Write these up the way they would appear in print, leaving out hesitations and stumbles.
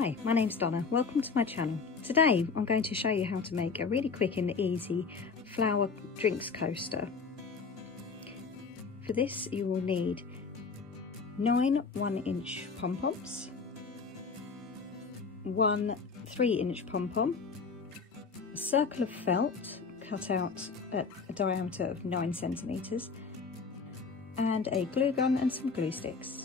Hi, my name's Donna. Welcome to my channel. Today I'm going to show you how to make a really quick and easy flower drinks coaster. For this you will need 9 1-inch pom-poms, 1 3-inch pom-pom, a circle of felt cut out at a diameter of 9 centimeters, and a glue gun and some glue sticks.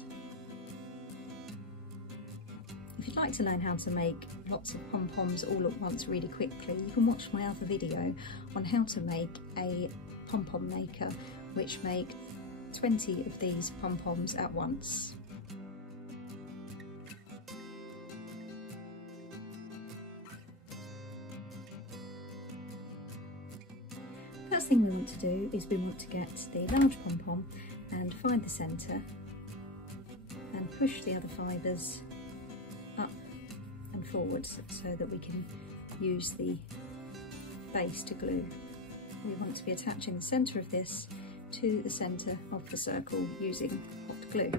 If you'd like to learn how to make lots of pom-poms all at once really quickly, you can watch my other video on how to make a pom-pom maker, which makes 20 of these pom-poms at once. First thing we want to do is we want to get the large pom-pom and find the centre and push the other fibres up and forwards so that we can use the base to glue. We want to be attaching the centre of this to the centre of the circle using hot glue.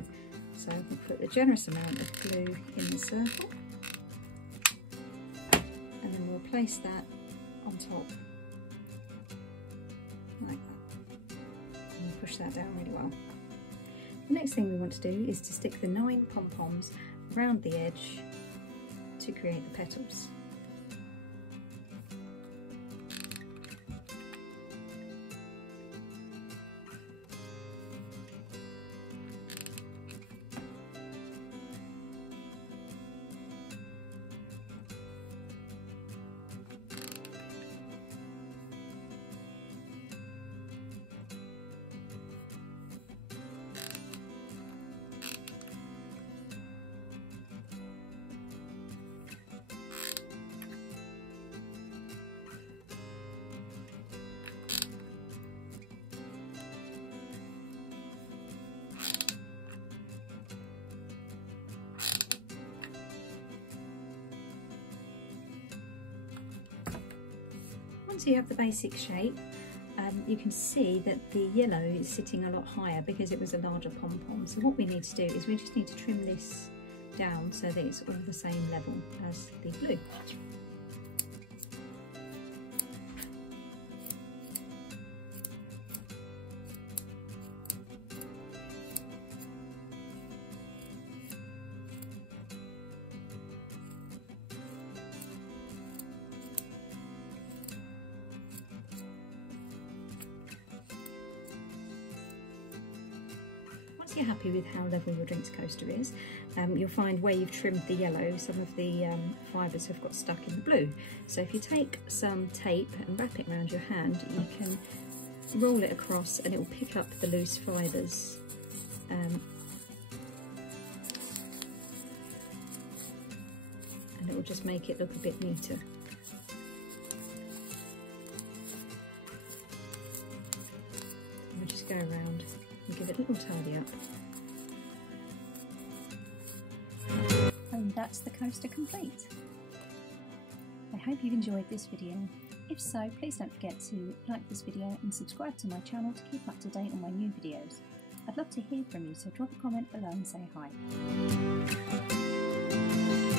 So we'll put a generous amount of glue in the circle and then we'll place that on top like that and push that down really well. The next thing we want to do is to stick the 9 pom-poms around the edge to create the petals. Once you have the basic shape, you can see that the yellow is sitting a lot higher because it was a larger pom-pom. So what we need to do is we just need to trim this down so that it's all the same level as the blue. Once you're happy with how level your drinks coaster is, you'll find where you've trimmed the yellow, some of the fibres have got stuck in the blue. So if you take some tape and wrap it around your hand, you can roll it across and it will pick up the loose fibres. And it will just make it look a bit neater. We'll just go around and give it a little tidy up. And that's the coaster complete. I hope you've enjoyed this video. If so, please don't forget to like this video and subscribe to my channel to keep up to date on my new videos. I'd love to hear from you, so drop a comment below and say hi.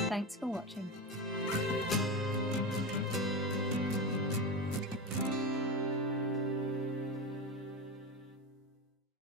Thanks for watching.